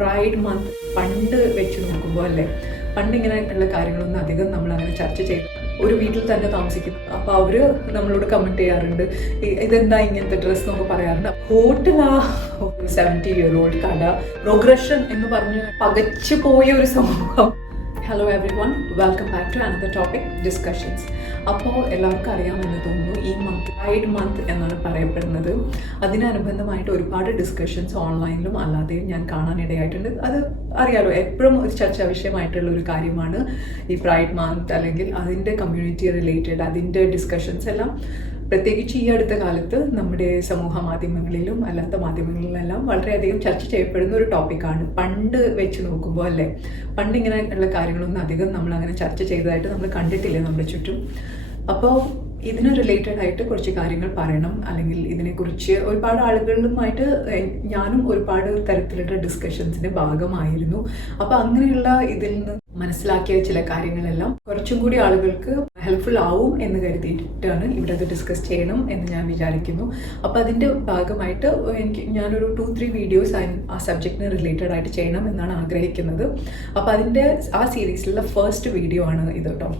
Pride month പണ്ട് വെച്ച് നോക്കുമ്പോൾ അല്ലേ, പണ്ട് ഇങ്ങനെ ഉള്ള കാര്യങ്ങളൊന്നും അധികം നമ്മൾ അങ്ങനെ ചർച്ച ചെയ്തു. ഒരു വീട്ടിൽ തന്നെ താമസിക്കുന്നു, അപ്പോൾ അവര് നമ്മളോട് കമന്റ് ചെയ്യാറുണ്ട്, ഇതെന്താ ഇങ്ങനത്തെ ഡ്രസ് എന്നൊക്കെ പറയാറുണ്ട്. ഹോട്ടലാ 70-year-old കട, പ്രോഗ്രഷൻ എന്ന് പറഞ്ഞ് പകച്ചു പോയ ഒരു സമൂഹം. Hello every one, welcome back to another topic discussions. അപ്പോൾ എല്ലാവർക്കും അറിയാമെന്ന് തോന്നുന്നു, ഈ മന്ത് പ്രൈഡ് മന്ത് എന്നാണ് പറയപ്പെടുന്നത്. അതിനനുബന്ധമായിട്ട് ഒരുപാട് ഡിസ്കഷൻസ് ഓൺലൈനിലും അല്ലാതെയും ഞാൻ കാണാനിടയായിട്ടുണ്ട്. അത് അറിയാലോ, എപ്പോഴും ഒരു ചർച്ചാ വിഷയമായിട്ടുള്ള ഒരു കാര്യമാണ് ഈ പ്രൈഡ് മന്ത്, അല്ലെങ്കിൽ അതിൻ്റെ കമ്മ്യൂണിറ്റി റിലേറ്റഡ് അതിൻ്റെ ഡിസ്കഷൻസ് എല്ലാം. പ്രത്യേകിച്ച് ഈ അടുത്ത കാലത്ത് നമ്മുടെ സമൂഹ മാധ്യമങ്ങളിലും അല്ലാത്ത മാധ്യമങ്ങളിലെല്ലാം വളരെയധികം ചർച്ച ചെയ്യപ്പെടുന്ന ഒരു ടോപ്പിക്കാണ്. പണ്ട് വെച്ച് നോക്കുമ്പോൾ അല്ലേ, പണ്ട് ഇങ്ങനെ ഉള്ള കാര്യങ്ങളൊന്നും അധികം നമ്മൾ അങ്ങനെ ചർച്ച ചെയ്തതായിട്ട് നമ്മൾ കണ്ടിട്ടില്ല നമ്മുടെ ചുറ്റും. അപ്പോൾ ഇതിന് റിലേറ്റഡ് ആയിട്ട് കുറച്ച് കാര്യങ്ങൾ പറയണം, അല്ലെങ്കിൽ ഇതിനെക്കുറിച്ച് ഒരുപാട് ആളുകളുമായിട്ട് ഞാനും ഒരുപാട് തരത്തിലുള്ള ഡിസ്കഷൻസിന്റെ ഭാഗമായിരുന്നു. അപ്പോൾ അങ്ങനെയുള്ള ഇതിൽ നിന്ന് മനസ്സിലാക്കിയ ചില കാര്യങ്ങളെല്ലാം കുറച്ചും കൂടി ആളുകൾക്ക് ഹെൽപ്ഫുൾ ആവും എന്ന് കരുതിയിട്ടാണ് ഇവിടെ അത് ഡിസ്കസ് ചെയ്യണം എന്ന് ഞാൻ വിചാരിക്കുന്നു. അപ്പോൾ അതിൻ്റെ ഭാഗമായിട്ട് ഞാനൊരു 2-3 വീഡിയോസ് ആ സബ്ജക്റ്റിന് റിലേറ്റഡ് ആയിട്ട് ചെയ്യണം എന്നാണ് ആഗ്രഹിക്കുന്നത്. അപ്പോൾ അതിൻ്റെ ആ സീരീസിലുള്ള ഫസ്റ്റ് വീഡിയോ ആണ് ഇത് കേട്ടോ.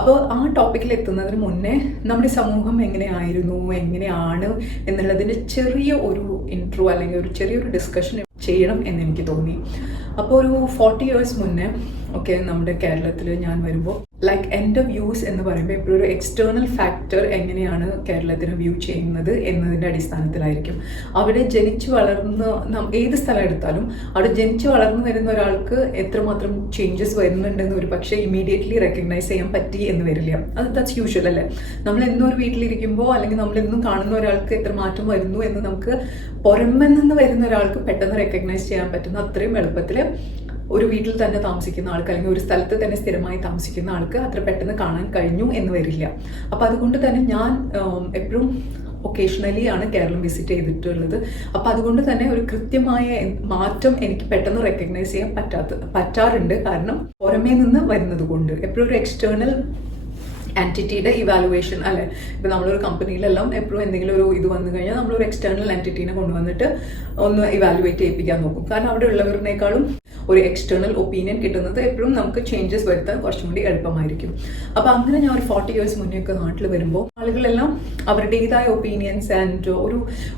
അപ്പോൾ ആ ടോപ്പിക്കിൽ എത്തുന്നതിന് മുന്നേ നമ്മുടെ സമൂഹം എങ്ങനെയായിരുന്നു, എങ്ങനെയാണ് എന്നുള്ളതിൻ്റെ ചെറിയ ഒരു ഇൻട്രോ അല്ലെങ്കിൽ ഒരു ചെറിയൊരു ഡിസ്കഷൻ ചെയ്യണം എന്ന് എനിക്ക് തോന്നി. അപ്പോൾ ഒരു 40 years മുന്നേ ഒക്കെ നമ്മുടെ കേരളത്തിൽ ഞാൻ വരുമ്പോൾ എൻ്റെ വ്യൂസ് എന്ന് പറയുമ്പോൾ ഇപ്പോൾ ഒരു എക്സ്റ്റേണൽ ഫാക്ടർ എങ്ങനെയാണ് കേരളത്തിന് വ്യൂ ചെയ്യുന്നത് എന്നതിൻ്റെ അടിസ്ഥാനത്തിലായിരിക്കും. അവിടെ ജനിച്ചു വളർന്ന് ഏത് സ്ഥലം എടുത്താലും അവിടെ ജനിച്ചു വളർന്നു വരുന്ന ഒരാൾക്ക് എത്രമാത്രം ചേഞ്ചസ് വരുന്നുണ്ടെന്ന് ഒരു പക്ഷേ ഇമ്മീഡിയറ്റ്ലി റെക്കഗ്നൈസ് ചെയ്യാൻ പറ്റി എന്ന് വരില്ല. അത് ദാറ്റ്സ് യൂഷ്വൽ അല്ലേ. നമ്മൾ എന്നും ഒരു വീട്ടിലിരിക്കുമ്പോൾ അല്ലെങ്കിൽ നമ്മളെന്നും കാണുന്ന ഒരാൾക്ക് എത്ര മാറ്റം വരുന്നു എന്ന് നമുക്ക് പുറമെ നിന്ന് വരുന്ന ഒരാൾക്ക് പെട്ടെന്ന് റെക്കഗ്നൈസ് ചെയ്യാൻ പറ്റുന്ന അത്രയും എളുപ്പത്തിൽ ഒരു വീട്ടിൽ തന്നെ താമസിക്കുന്ന ആൾക്ക് അല്ലെങ്കിൽ ഒരു സ്ഥലത്ത് തന്നെ സ്ഥിരമായി താമസിക്കുന്ന ആൾക്ക് അത്ര പെട്ടെന്ന് കാണാൻ കഴിഞ്ഞു എന്ന് വരില്ല. അപ്പോൾ അതുകൊണ്ട് തന്നെ ഞാൻ എപ്പോഴും ഒക്കേഷണലി ആണ് കേരളം വിസിറ്റ് ചെയ്തിട്ടുള്ളത്. അപ്പോൾ അതുകൊണ്ട് തന്നെ ഒരു കൃത്യമായ മാറ്റം എനിക്ക് പെട്ടെന്ന് റെക്കഗ്നൈസ് ചെയ്യാൻ പറ്റാറുണ്ട്. കാരണം പുറമേ നിന്ന് വരുന്നത് കൊണ്ട് എപ്പോഴും ഒരു എക്സ്റ്റേണൽ എൻറ്റിറ്റിയുടെ ഇവാലുവേഷൻ അല്ലെ. ഇപ്പം നമ്മളൊരു കമ്പനിയിലെല്ലാം എപ്പോഴും എന്തെങ്കിലും ഒരു ഇത് വന്നു കഴിഞ്ഞാൽ നമ്മളൊരു എക്സ്റ്റേണൽ എൻറ്റിറ്റീനെ കൊണ്ടുവന്നിട്ട് ഒന്ന് ഇവാലുവേറ്റ് ചെയ്യിപ്പിക്കാൻ നോക്കും. കാരണം അവിടെ ഉള്ളവരിനേക്കാളും ഒരു എക്സ്റ്റേണൽ ഒപ്പീനിയൻ കിട്ടുന്നത് എപ്പോഴും നമുക്ക് ചേഞ്ചസ് വരുത്താൻ കുറച്ചും കൂടി എളുപ്പമായിരിക്കും. അപ്പോൾ അങ്ങനെ ഞാൻ ഒരു 40 years മുന്നേ ഒക്കെ നാട്ടിൽ വരുമ്പോൾ ആളുകളെല്ലാം അവരുടേതായ ഒപ്പീനിയൻസ് ആൻഡ്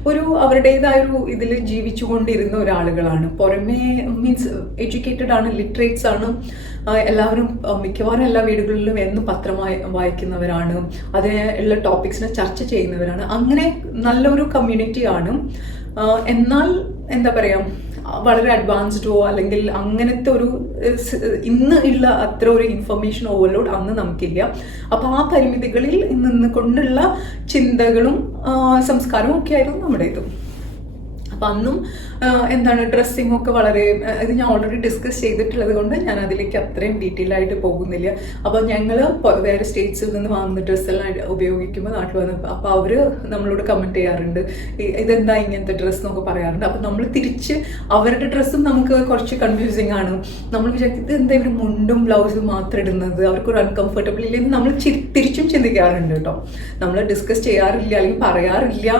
ഒരു അവരുടേതായ ഒരു ഇതിൽ ജീവിച്ചുകൊണ്ടിരുന്ന ഒരാളുകളാണ്. പുറമേ മീൻസ് എഡ്യൂക്കേറ്റഡ് ആണ്, ലിറ്ററേറ്റ്സ് ആണ്. എല്ലാവരും മിക്കവാറും എല്ലാ വീടുകളിലും എന്നും പത്രം വായിക്കുന്നവരാണ്, അതിനുള്ള ടോപ്പിക്സിനെ ചർച്ച ചെയ്യുന്നവരാണ്. അങ്ങനെ നല്ലൊരു കമ്മ്യൂണിറ്റിയാണ്. എന്നാൽ എന്താ പറയുക, വളരെ അഡ്വാൻസ്ഡോ അല്ലെങ്കിൽ അങ്ങനത്തെ ഒരു ഇന്ന് ഉള്ള അത്ര ഒരു ഇൻഫർമേഷൻ ഓവർലോഡ് അന്ന് നമുക്കില്ല. അപ്പോൾ ആ പരിമിതികളിൽ നിന്ന് കൊണ്ടുള്ള ചിന്തകളും സംസ്കാരവും ഒക്കെ ആയിരുന്നു നമ്മുടേത്. അപ്പം അന്നും എന്താണ് ഡ്രസ്സിങ് ഒക്കെ വളരെ ഇത് ഞാൻ ഓൾറെഡി ഡിസ്കസ് ചെയ്തിട്ടുള്ളത് കൊണ്ട് ഞാൻ അതിലേക്ക് അത്രയും ഡീറ്റെയിൽ ആയിട്ട് പോകുന്നില്ല. അപ്പോൾ ഞങ്ങൾ വേറെ സ്റ്റേറ്റ്സിൽ നിന്ന് വാങ്ങുന്ന ഡ്രസ്സെല്ലാം ഉപയോഗിക്കുമ്പോൾ നാട്ടിൽ വന്നപ്പോൾ അപ്പോൾ അവർ നമ്മളോട് കമൻറ്റ് ചെയ്യാറുണ്ട്, ഇതെന്താ ഇങ്ങനത്തെ ഡ്രസ്സ് എന്നൊക്കെ പറയാറുണ്ട്. അപ്പോൾ നമ്മൾ തിരിച്ച് അവരുടെ ഡ്രസ്സും നമുക്ക് കുറച്ച് കൺഫ്യൂസിങ് ആണ്. നമ്മൾ വിചാരിക്കുന്നത് എന്താ ഇവർ മുണ്ടും ബ്ലൗസും മാത്രം ഇടുന്നത്, അവർക്കൊരു അൺകംഫർട്ടബിൾ ഇല്ലെന്ന് നമ്മൾ തിരിച്ചും ചിന്തിക്കാറുണ്ട് കേട്ടോ. നമ്മൾ ഡിസ്കസ് ചെയ്യാറില്ല അല്ലെങ്കിൽ പറയാറില്ല.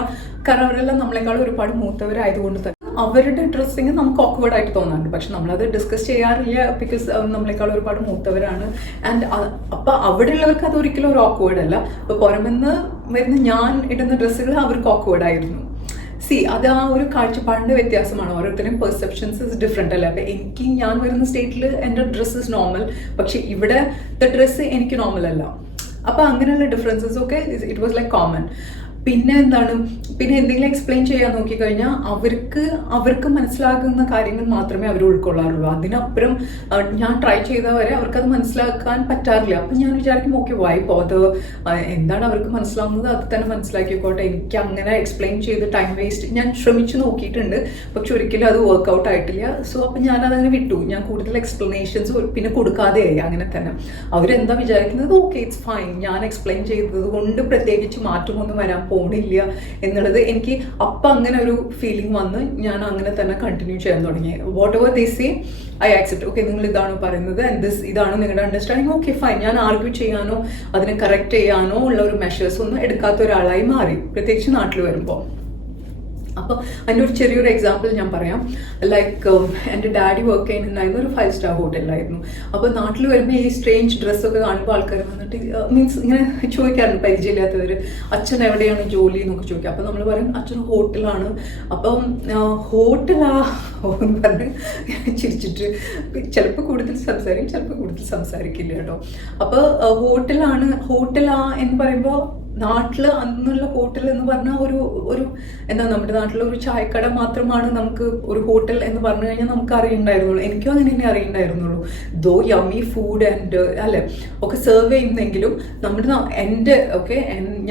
കാരണം അവരെല്ലാം നമ്മളെക്കാളും ഒരുപാട് മൂത്തവരായതുകൊണ്ട് തന്നെ അവരുടെ ഡ്രസ്സിങ് നമുക്ക് ഓക്വേർഡ് ആയിട്ട് തോന്നാറുണ്ട്. പക്ഷെ നമ്മളത് ഡിസ്കസ് ചെയ്യാറില്ല, ബിക്കോസ് നമ്മളെക്കാളും ഒരുപാട് മൂത്തവരാണ്. ആൻഡ് അപ്പം അവിടെ ഉള്ളവർക്ക് അതൊരിക്കലും ഒരു ഓക്വേർഡ് അല്ല. ഇപ്പോൾ പുറമെന്ന് വരുന്ന ഞാൻ ഇടുന്ന ഡ്രസ്സുകൾ അവർക്ക് ഓക്വേർഡ് ആയിരുന്നു. അത് ആ ഒരു കാഴ്ചപ്പാടിൻ്റെ വ്യത്യാസമാണ്. ഓരോരുത്തരും പെർസെപ്ഷൻസ് ഇസ് ഡിഫറെൻ്റ് അല്ലേ. അപ്പം ഞാൻ വരുന്ന സ്റ്റേറ്റിൽ എൻ്റെ ഡ്രസ്സ് ഇസ് നോർമൽ, പക്ഷെ ഇവിടെ ഡ്രസ്സ് എനിക്ക് നോർമൽ അല്ല. അപ്പം അങ്ങനെയുള്ള ഡിഫറൻസസ് ഒക്കെ ഇറ്റ് വാസ് ലൈക്ക് കോമൺ. പിന്നെ എന്തെങ്കിലും എക്സ്പ്ലെയിൻ ചെയ്യാൻ നോക്കിക്കഴിഞ്ഞാൽ അവർക്ക് മനസ്സിലാകുന്ന കാര്യങ്ങൾ മാത്രമേ അവർ ഉൾക്കൊള്ളാറുള്ളൂ. അതിനപ്പുറം ഞാൻ ട്രൈ ചെയ്തവരെ അവർക്കത് മനസ്സിലാക്കാൻ പറ്റാറില്ല. അപ്പം ഞാൻ വിചാരിക്കും, ഓക്കെ വായിപ്പോ അത് എന്താണ് അവർക്ക് മനസ്സിലാവുന്നത് അത് തന്നെ മനസ്സിലാക്കിക്കോട്ടെ, എനിക്ക് അങ്ങനെ എക്സ്പ്ലെയിൻ ചെയ്ത് ടൈം വേസ്റ്റ് ഞാൻ ശ്രമിച്ചു നോക്കിയിട്ടുണ്ട്, പക്ഷെ ഒരിക്കലും അത് വർക്ക്ഔട്ട് ആയിട്ടില്ല. സോ അപ്പം ഞാനതങ്ങനെ വിട്ടു. ഞാൻ കൂടുതൽ എക്സ്പ്ലനേഷൻസ് പിന്നെ കൊടുക്കാതെയായി. അങ്ങനെ തന്നെ അവരെന്താ വിചാരിക്കുന്നത്, ഓക്കെ ഇറ്റ്സ് ഫൈൻ, ഞാൻ എക്സ്പ്ലെയിൻ ചെയ്തത് കൊണ്ട് പ്രത്യേകിച്ച് മാറ്റമൊന്നും വരാൻ പോണില്ല എന്നുള്ളത് എനിക്ക് അപ്പം അങ്ങനെ ഒരു ഫീലിംഗ് വന്ന് ഞാൻ അങ്ങനെ തന്നെ കണ്ടിന്യൂ ചെയ്യാൻ തുടങ്ങി. What ever they say I accept. Okay നിങ്ങൾ ഇതാണോ പറയുന്നത് ആൻഡ് ഇതാണ് നിങ്ങളുടെ അണ്ടർസ്റ്റാൻഡിങ്, ഓക്കെ ഫൈൻ. ഞാൻ ആർഗ്യൂ ചെയ്യാനോ അതിനെ കറക്റ്റ് ചെയ്യാനോ ഉള്ള ഒരു മെഷേഴ്സ് ഒന്നും എടുക്കാത്ത ഒരാളായി മാറി, പ്രത്യേകിച്ച് നാട്ടിൽ വരുമ്പോൾ. അപ്പോൾ അതിൻ്റെ ഒരു ചെറിയൊരു എക്സാമ്പിൾ ഞാൻ പറയാം. ലൈക്ക് എൻ്റെ ഡാഡി വർക്ക് ചെയ്യുന്നുണ്ടായിരുന്ന ഒരു 5 സ്റ്റാർ ഹോട്ടലിലായിരുന്നു. അപ്പോൾ നാട്ടിൽ വരുമ്പോൾ ഈ സ്ട്രേഞ്ച് ഡ്രസ്സൊക്കെ കാണുമ്പോൾ ആൾക്കാർ വന്നിട്ട് മീൻസ് ഇങ്ങനെ ചോദിക്കാറുണ്ട്, പരിചയമില്ലാത്തവർ, അച്ഛൻ എവിടെയാണ് ജോലി എന്നൊക്കെ ചോദിക്കുക. അപ്പോൾ നമ്മൾ പറയും അച്ഛൻ ഹോട്ടലാണ്. അപ്പം ഹോട്ടലാ എന്ന് പറഞ്ഞ് ചിരിച്ചിട്ട് ചിലപ്പോൾ കൂടുതൽ സംസാരിക്കും, ചിലപ്പോൾ കൂടുതൽ സംസാരിക്കില്ല കേട്ടോ. അപ്പോൾ ഹോട്ടലാ എന്ന് പറയുമ്പോൾ നാട്ടിൽ അന്നുള്ള ഹോട്ടൽ എന്ന് പറഞ്ഞാൽ ഒരു എന്താ നമ്മുടെ നാട്ടിലെ ഒരു ചായക്കട മാത്രമാണ് നമുക്ക് ഒരു ഹോട്ടൽ എന്ന് പറഞ്ഞു കഴിഞ്ഞാൽ നമുക്ക് അറിയണ്ടായിരുന്നുള്ളൂ. എനിക്കും അങ്ങനെ തന്നെ അറിയണ്ടായിരുന്നുള്ളൂ. ദോ യമ്മി ഫുഡ് ആൻഡ് അല്ലെ ഒക്കെ സെർവ് ചെയ്യുന്നെങ്കിലും എൻ്റെ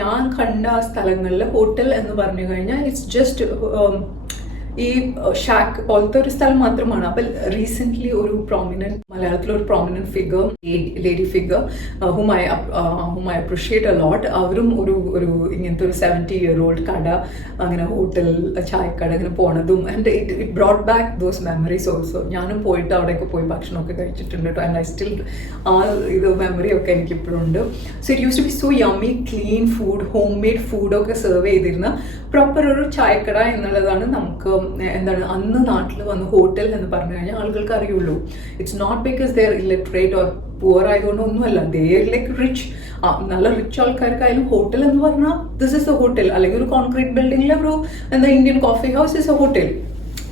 ഞാൻ കണ്ട സ്ഥലങ്ങളിൽ ഹോട്ടൽ എന്ന് പറഞ്ഞു കഴിഞ്ഞാൽ ഇറ്റ്സ് ജസ്റ്റ് ഈ ഷാക്ക് പോലത്തെ ഒരു സ്ഥലം മാത്രമാണ്. അപ്പം റീസെൻ്റ്ലി ഒരു മലയാളത്തിലെ ഒരു prominent figure, lady figure hmm I appreciate a lot, അവരും ഒരു ഇങ്ങനത്തെ ഒരു 70-year-old കട, അങ്ങനെ ഹോട്ടൽ ചായക്കട ഇങ്ങനെ പോണതും and it brought back those memories also. ഞാനും പോയിട്ട് അവിടെയൊക്കെ പോയി ഭക്ഷണമൊക്കെ കഴിച്ചിട്ടുണ്ട് കേട്ടോ. ആൻഡ് ഐ സ്റ്റിൽ മെമ്മറിയൊക്കെ എനിക്കിപ്പോഴും ഉണ്ട്. So it use to be so yummy, clean food, home made ഫുഡൊക്കെ സെർവ് ചെയ്തിരുന്ന പ്രോപ്പർ ഒരു ചായക്കട എന്നുള്ളതാണ് നമുക്ക് അന്ന് നാട്ടിൽ വന്ന് ഹോട്ടൽ എന്ന് പറഞ്ഞു കഴിഞ്ഞാൽ ആളുകൾക്ക് അറിയുള്ളൂ. It's not because they are illiterate or poor ആയതുകൊണ്ടൊന്നുമല്ല, ദേ ആർ ലൈക്ക് റിച്ച്. നല്ല റിച്ച് ആൾക്കാർക്കായാലും ഹോട്ടൽ എന്ന് പറഞ്ഞാൽ ദിസ് ഇസ് എ ഹോട്ടൽ, അല്ലെങ്കിൽ ഒരു കോൺക്രീറ്റ് ബിൽഡിംഗിലെ ഒരു Indian coffee house is A hotel.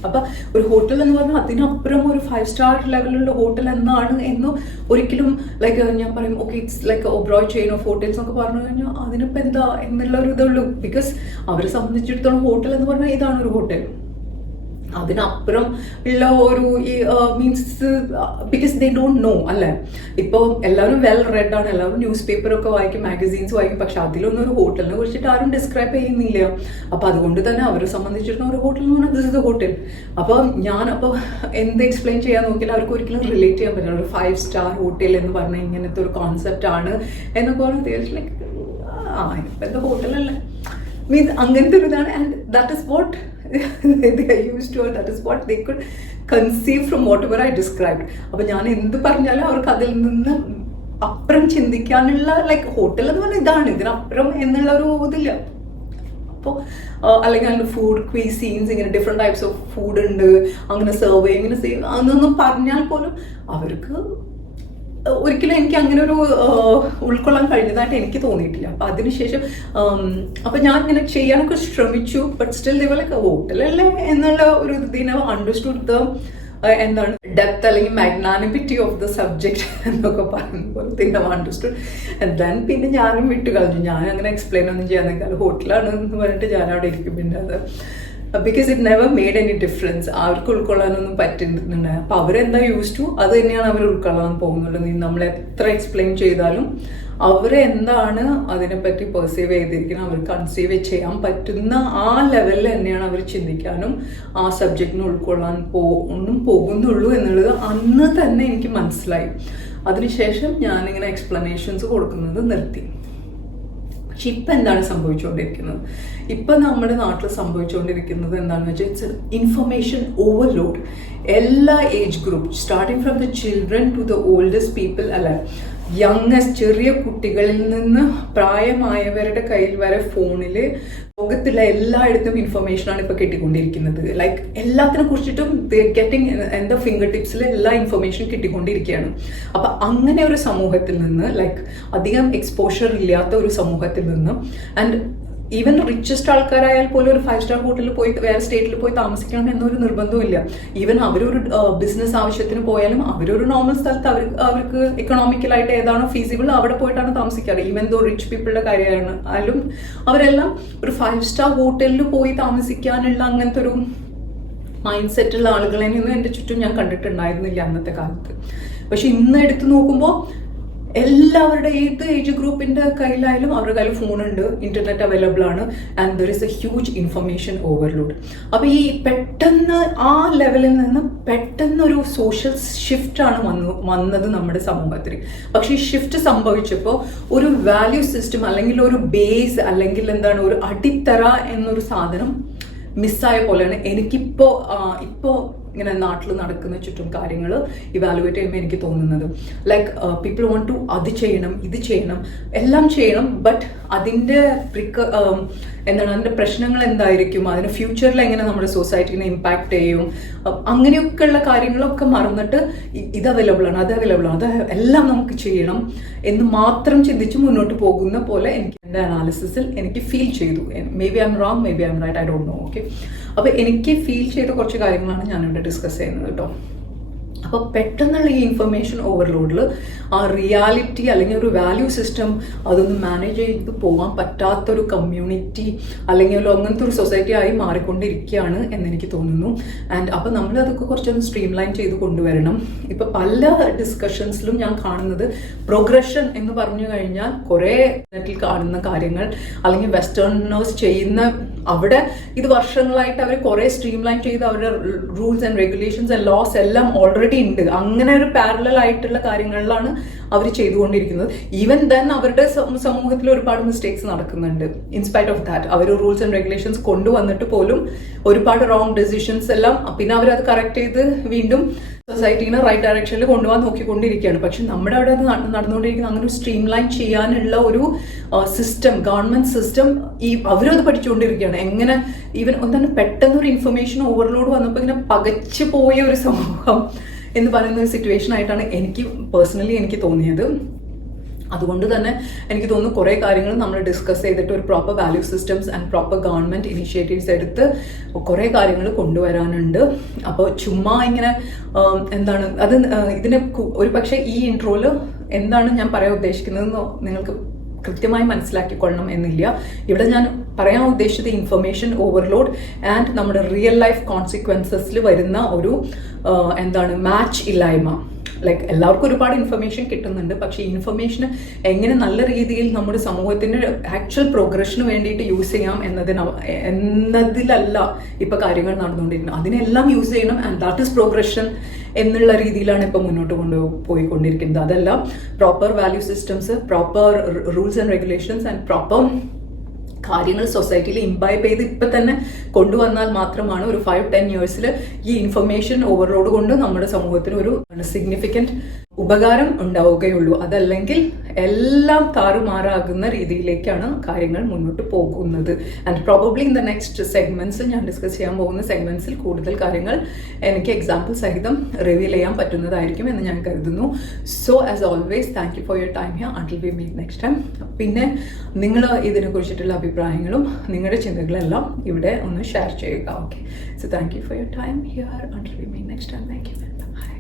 അപ്പൊ ഒരു ഹോട്ടൽ എന്ന് പറഞ്ഞാൽ അതിനപ്പുറം ഒരു 5 സ്റ്റാർ ലെവലിലുള്ള ഹോട്ടൽ എന്നാണ് എന്ന് ഒരിക്കലും ലൈക്ക് ഞാൻ പറയും okay it's like Oberoi chain of hotels എന്നൊക്കെ പറഞ്ഞു കഴിഞ്ഞാൽ അതിനിപ്പോൾ എന്താ എന്നുള്ള ഒരു ഇതുള്ളൂ. ബിക്കോസ് അവരെ സംബന്ധിച്ചിടത്തോളം ഹോട്ടൽ എന്ന് പറഞ്ഞാൽ ഇതാണ് ഒരു ഹോട്ടൽ. അതിനപ്പുറം ഉള്ള ഒരു means because they don't know അല്ലേ. ഇപ്പോൾ എല്ലാവരും വെൽ റെഡ് ആണ്, എല്ലാവരും ന്യൂസ് പേപ്പറൊക്കെ വായിക്കും, മാഗസീൻസ് വായിക്കും, പക്ഷെ അതിലൊന്നും ഒരു ഹോട്ടലിനെ കുറിച്ചിട്ട് ആരും ഡിസ്ക്രൈബ് ചെയ്യുന്നില്ല. അപ്പോൾ അതുകൊണ്ട് തന്നെ അവരെ സംബന്ധിച്ചിടത്തോളം ഒരു ഹോട്ടൽ എന്ന് പറഞ്ഞാൽ ദിസ് ഇസ് എ ഹോട്ടൽ. അപ്പോൾ എന്ത് എക്സ്പ്ലെയിൻ ചെയ്യാൻ നോക്കിയാൽ അവർക്ക് ഒരിക്കലും റിലേറ്റ് ചെയ്യാൻ പറ്റില്ല. ഒരു 5 സ്റ്റാർ ഹോട്ടൽ എന്ന് പറഞ്ഞാൽ ഇങ്ങനത്തെ ഒരു കോൺസെപ്റ്റ് ആണ് എന്നൊക്കെ പറഞ്ഞാൽ ലൈക്ക് ഇപ്പം എന്താ ഹോട്ടലല്ലേ മീൻസ് അങ്ങനത്തെ ഒരു ഇതാണ്. And that is what they are used to, or that is what they could conceive from whatever I described. അപ്പോൾ ഞാൻ എന്ത് പറഞ്ഞാലും അവർക്ക് അതിൽ നിന്ന് അപ്പുറം ചിന്തിക്കാനുള്ള ലൈക്ക് ഹോട്ടൽ എന്ന് പറഞ്ഞാൽ ഇതാണ്, ഇതിനപ്പുറം എന്നുള്ള ഒരു ഇതില്ല. അപ്പോൾ അല്ലെങ്കിൽ അതിൻ്റെ ഫുഡ് ക്വീസീൻസ് ഇങ്ങനെ ഡിഫറെൻറ്റ് ടൈപ്സ് ഓഫ് ഫുഡ് ഉണ്ട്, അങ്ങനെ സെർവ് ചെയ്യും, ഇങ്ങനെ സെർവ് അതൊന്നും പറഞ്ഞാൽ പോലും അവർക്ക് ഒരിക്കലും എനിക്ക് അങ്ങനെ ഒരു ഉൾക്കൊള്ളാൻ കഴിഞ്ഞതായിട്ട് എനിക്ക് തോന്നിയിട്ടില്ല. അപ്പം അതിനുശേഷം അപ്പം ഞാൻ ഇങ്ങനെ ചെയ്യാനൊക്കെ ശ്രമിച്ചു, but still they were like ഹോട്ടലല്ലേ എന്നുള്ള ഒരു ഇതിനെ അണ്ടർസ്റ്റുഡ് ദ എന്താണ് ഡെപ്ത് അല്ലെങ്കിൽ മാഗ്നാനിമിറ്റി ഓഫ് ദ സബ്ജക്ട് എന്നൊക്കെ പറയുന്ന പോലെ പിന്നെ അണ്ടർസ്റ്റുഡ്. ദെൻ പിന്നെ ഞാനും വിട്ടു കളഞ്ഞു. ഞാൻ അങ്ങനെ എക്സ്പ്ലെയിൻ ഒന്നും ചെയ്യാൻ നിൽക്കാറ്, ഹോട്ടലാണ് എന്ന് പറഞ്ഞിട്ട് ഞാൻ അവിടെ ഇരിക്കും. പിന്നെ അത് because it never made any difference, അവർക്ക് ഉൾക്കൊള്ളാനൊന്നും പറ്റുന്നുണ്ട്. അപ്പോൾ അവരെന്താ യൂസ് ടു അത് തന്നെയാണ് അവർ ഉൾക്കൊള്ളാൻ പോകുന്നുള്ളൂ. നമ്മൾ എത്ര എക്സ്പ്ലെയിൻ ചെയ്താലും അവരെന്താണ് അതിനെപ്പറ്റി പെർസീവ് ചെയ്തിരിക്കുന്നത്, അവർ കൺസീവ് ചെയ്യാൻ പറ്റുന്ന ആ ലെവലിൽ തന്നെയാണ് അവർ ചിന്തിക്കാനും ആ സബ്ജക്റ്റിനെ ഉൾക്കൊള്ളാൻ പോകുന്നുള്ളൂ എന്നുള്ളത് അന്ന് തന്നെ എനിക്ക് മനസ്സിലായി. അതിനുശേഷം ഞാനിങ്ങനെ എക്സ്പ്ലനേഷൻസ് കൊടുക്കുന്നത് നിർത്തി. പക്ഷെ ഇപ്പം എന്താണ് സംഭവിച്ചുകൊണ്ടിരിക്കുന്നത്? ഇപ്പം നമ്മുടെ നാട്ടിൽ സംഭവിച്ചുകൊണ്ടിരിക്കുന്നത് എന്താണെന്ന് വെച്ചാൽ ഇറ്റ്സ് ഇൻഫർമേഷൻ ഓവർലോഡ്. എല്ലാ age group starting from the children to the oldest people അല്ലെ, യങ്ങസ്റ്റ് ചെറിയ കുട്ടികളിൽ നിന്ന് പ്രായമായവരുടെ കയ്യിൽ വരെ ഫോണിൽ ലോകത്തിലെ എല്ലായിടത്തും ഇൻഫർമേഷനാണ് ഇപ്പോൾ കിട്ടിക്കൊണ്ടിരിക്കുന്നത്. ലൈക്ക് എല്ലാത്തിനെ കുറിച്ചിട്ടും ഗെറ്റിംഗ് എന്താ ഫിംഗർ ടിപ്സിൽ എല്ലാ ഇൻഫർമേഷൻ കിട്ടിക്കൊണ്ടിരിക്കുകയാണ്. അപ്പം അങ്ങനെ ഒരു സമൂഹത്തിൽ നിന്ന് ലൈക്ക് അധികം എക്സ്പോഷർ ഇല്ലാത്ത ഒരു സമൂഹത്തിൽ നിന്ന് ആൻഡ് ഈവൻ റിച്ചസ്റ്റ് ആൾക്കാരായാൽ പോലും ഒരു 5 സ്റ്റാർ ഹോട്ടലിൽ പോയി വേറെ സ്റ്റേറ്റിൽ പോയി താമസിക്കണം എന്നൊരു നിർബന്ധമില്ല. ഈവൻ അവരൊരു ബിസിനസ് ആവശ്യത്തിന് പോയാലും അവരൊരു നോർമൽ സ്ഥലത്ത് അവർക്ക് എക്കണോമിക്കലായിട്ട് ഏതാണോ ഫീസിബിൾ അവിടെ പോയിട്ടാണ് താമസിക്കാറ്. ഈവൻ ദോ റിച്ച് പീപ്പിളുടെ കാര്യമാണ് ആയാലും അവരെല്ലാം ഒരു 5 സ്റ്റാർ ഹോട്ടലിൽ പോയി താമസിക്കാനുള്ള അങ്ങനത്തെ ഒരു മൈൻഡ് സെറ്റുള്ള ആളുകളെ നിന്ന് എൻ്റെ ചുറ്റും ഞാൻ കണ്ടിട്ടുണ്ടായിരുന്നില്ല അന്നത്തെ കാലത്ത്. പക്ഷെ ഇന്ന് എടുത്തു നോക്കുമ്പോൾ എല്ലാവരുടെ ഏത് ഏജ് ഗ്രൂപ്പിന്റെ കയ്യിലായാലും അവരുടെ കയ്യിൽ ഫോണുണ്ട്, ഇന്റർനെറ്റ് അവൈലബിൾ ആണ്, and there is A huge information overload. അപ്പോൾ ഈ പെട്ടെന്ന് ആ ലെവലിൽ നിന്ന് പെട്ടെന്ന് ഒരു സോഷ്യൽ ഷിഫ്റ്റാണ് വന്നത് നമ്മുടെ സമൂഹത്തിൽ. പക്ഷേ ഈ ഷിഫ്റ്റ് സംഭവിച്ചപ്പോൾ ഒരു വാല്യൂ സിസ്റ്റം അല്ലെങ്കിൽ ഒരു ബേസ് അല്ലെങ്കിൽ എന്താണ് ഒരു അടിത്തറ എന്നൊരു സാധനം മിസ്സായ പോലെയാണ് എനിക്കിപ്പോൾ ഇങ്ങനെ നാട്ടിൽ നടക്കുന്ന ചുറ്റും കാര്യങ്ങൾ ഇവാലുവേറ്റ് ചെയ്യുമ്പോൾ എനിക്ക് തോന്നുന്നത്. ലൈക്ക് പീപ്പിൾ വോണ്ട് ടു അത് ചെയ്യണം ഇത് ചെയ്യണം എല്ലാം ചെയ്യണം, ബട്ട് അതിൻ്റെ എന്താണ് അതിൻ്റെ പ്രശ്നങ്ങൾ എന്തായിരിക്കും, അതിന് ഫ്യൂച്ചറിൽ എങ്ങനെ നമ്മുടെ സൊസൈറ്റിനെ ഇമ്പാക്ട് ചെയ്യും, അങ്ങനെയൊക്കെയുള്ള കാര്യങ്ങളൊക്കെ മറന്നിട്ട് ഇത് അവൈലബിൾ ആണ്, അത് അവൈലബിൾ ആണ്, അത് എല്ലാം നമുക്ക് ചെയ്യണം എന്ന് മാത്രം ചിന്തിച്ച് മുന്നോട്ട് പോകുന്ന പോലെ എനിക്ക് എൻ്റെ അനാലിസിസിൽ എനിക്ക് ഫീൽ ചെയ്തു. May be I am wrong, may be I am right, I don't know. Okay, അപ്പോൾ എനിക്ക് ഫീൽ ചെയ്ത കുറച്ച് കാര്യങ്ങളാണ് ഞാനിവിടെ ഡിസ്കസ് ചെയ്യുന്നത് കേട്ടോ. അപ്പോൾ പെട്ടെന്നുള്ള ഈ ഇൻഫർമേഷൻ ഓവർലോഡിൽ ആ റിയാലിറ്റി അല്ലെങ്കിൽ ഒരു വാല്യൂ സിസ്റ്റം അതൊന്ന് മാനേജ് ചെയ്ത് പോകാൻ പറ്റാത്തൊരു കമ്മ്യൂണിറ്റി അല്ലെങ്കിൽ അങ്ങനത്തെ ഒരു സൊസൈറ്റി ആയി മാറിക്കൊണ്ടിരിക്കുകയാണ് എന്നെനിക്ക് തോന്നുന്നു. ആൻഡ് അപ്പോൾ നമ്മളതൊക്കെ കുറച്ചൊന്ന് സ്ട്രീം ലൈൻ ചെയ്ത് കൊണ്ടുവരണം. ഇപ്പോൾ പല ഡിസ്കഷൻസിലും ഞാൻ കാണുന്നത് പ്രോഗ്രഷൻ എന്ന് പറഞ്ഞു കഴിഞ്ഞാൽ കുറേ നെറ്റിൽ കാണുന്ന കാര്യങ്ങൾ അല്ലെങ്കിൽ വെസ്റ്റേണേഴ്സ് ചെയ്യുന്ന അവിടെ ഇത് വർഷങ്ങളായിട്ട് അവർ കുറേ സ്ട്രീം ലൈൻ ചെയ്ത് അവരുടെ rules and regulations and laws എല്ലാം ഓൾറെഡി ഉണ്ട്. അങ്ങനെ ഒരു പാരലൽ ആയിട്ടുള്ള കാര്യങ്ങളിലാണ് അവർ ചെയ്തുകൊണ്ടിരിക്കുന്നത്. ഈവൻ ദെൻ അവരുടെ സമൂഹത്തിൽ ഒരുപാട് മിസ്റ്റേക്സ് നടക്കുന്നുണ്ട്. ഇൻസ്പൈറ്റ് ഓഫ് ദാറ്റ് അവർ റൂൾസ് ആൻഡ് റെഗുലേഷൻസ് കൊണ്ടുവന്നിട്ട് പോലും ഒരുപാട് റോങ് ഡെസിഷൻസ് എല്ലാം പിന്നെ അവരത് കറക്റ്റ് ചെയ്ത് വീണ്ടും സൊസൈറ്റീനെ റൈറ്റ് ഡയറക്ഷനിൽ കൊണ്ടുപോകാൻ നോക്കിക്കൊണ്ടിരിക്കുകയാണ്. പക്ഷെ നമ്മുടെ അവിടെ അത് നടന്നുകൊണ്ടിരിക്കുന്ന അങ്ങനെ ഒരു സ്ട്രീം ലൈൻ ചെയ്യാനുള്ള ഒരു സിസ്റ്റം, ഗവൺമെന്റ് സിസ്റ്റം അവരത് പഠിച്ചുകൊണ്ടിരിക്കുകയാണ്. എങ്ങനെ ഈവൻ ഒന്നും പെട്ടെന്നൊരു ഇൻഫർമേഷൻ ഓവർലോഡ് വന്നപ്പോൾ ഇങ്ങനെ പകച്ചു പോയ ഒരു സമൂഹം എന്ന് പറയുന്ന ഒരു സിറ്റുവേഷൻ ആയിട്ടാണ് പേഴ്സണലി എനിക്ക് തോന്നിയത്. അതുകൊണ്ട് തന്നെ എനിക്ക് തോന്നുന്നു കുറേ കാര്യങ്ങൾ നമ്മൾ ഡിസ്കസ് ചെയ്തിട്ട് ഒരു proper value systems and proper government initiatives എടുത്ത് കുറേ കാര്യങ്ങൾ കൊണ്ടുവരാനുണ്ട്. അപ്പോൾ ചുമ്മാ ഇങ്ങനെ എന്താണ് അത് ഇതിനെ ഒരു പക്ഷേ ഈ ഇൻട്രോയിൽ എന്താണ് ഞാൻ പറയാൻ ഉദ്ദേശിക്കുന്നതെന്ന് നിങ്ങൾക്ക് കൃത്യമായി മനസ്സിലാക്കിക്കൊള്ളണം എന്നില്ല. ഇവിടെ ഞാൻ പറയാൻ ഉദ്ദേശിച്ചത് ഇൻഫർമേഷൻ ഓവർലോഡ് ആൻഡ് നമ്മുടെ റിയൽ ലൈഫ് കോൺസിക്വൻസസിൽ വരുന്ന ഒരു മാച്ച് ഇല്ലായ്മ. ലൈക്ക് എല്ലാവർക്കും ഒരുപാട് ഇൻഫർമേഷൻ കിട്ടുന്നുണ്ട്, പക്ഷേ ഈ ഇൻഫർമേഷന് എങ്ങനെ നല്ല രീതിയിൽ നമ്മുടെ സമൂഹത്തിൻ്റെ ആക്ച്വൽ പ്രോഗ്രഷന് വേണ്ടിയിട്ട് യൂസ് ചെയ്യാം എന്നതിലല്ല ഇപ്പം കാര്യങ്ങൾ നടന്നുകൊണ്ടിരിക്കുന്നത്. അതിനെല്ലാം യൂസ് ചെയ്യണം ആൻഡ് ദാറ്റ് ഈസ് പ്രോഗ്രഷൻ എന്നുള്ള രീതിയിലാണ് ഇപ്പം മുന്നോട്ട് പോയിക്കൊണ്ടിരിക്കുന്നത്. അതെല്ലാം proper value systems, proper rules and regulations and proper കാര്യങ്ങൾ സൊസൈറ്റിയിൽ ഇംബൈബ് ചെയ്ത് ഇപ്പം തന്നെ കൊണ്ടുവന്നാൽ മാത്രമാണ് ഒരു 5-10 ഇയേഴ്സിൽ ഈ ഇൻഫർമേഷൻ ഓവർലോഡ് കൊണ്ട് നമ്മുടെ സമൂഹത്തിന് ഒരു സിഗ്നിഫിക്കൻറ്റ് ഉപകാരം ഉണ്ടാവുകയുള്ളൂ. അതല്ലെങ്കിൽ എല്ലാം താറുമാറാകുന്ന രീതിയിലേക്കാണ് കാര്യങ്ങൾ മുന്നോട്ട് പോകുന്നത്. And probably in the next segments ഞാൻ ഡിസ്കസ് ചെയ്യാൻ പോകുന്ന സെഗ്മെന്റ്സിൽ കൂടുതൽ കാര്യങ്ങൾ എനിക്ക് എക്സാമ്പിൾ സഹിതം റിവീൽ ചെയ്യാൻ പറ്റുന്നതായിരിക്കും എന്ന് ഞാൻ കരുതുന്നു. So as always thank you for your time here until we meet next time. പിന്നെ നിങ്ങൾ ഇതിനെ കുറിച്ചിട്ടുള്ള അഭിപ്രായങ്ങളും നിങ്ങളുടെ ചിന്തകളെല്ലാം ഇവിടെ ഒന്ന് ഷെയർ ചെയ്യുക. Okay, so thank you for your time here until we meet next time. Thank you. By.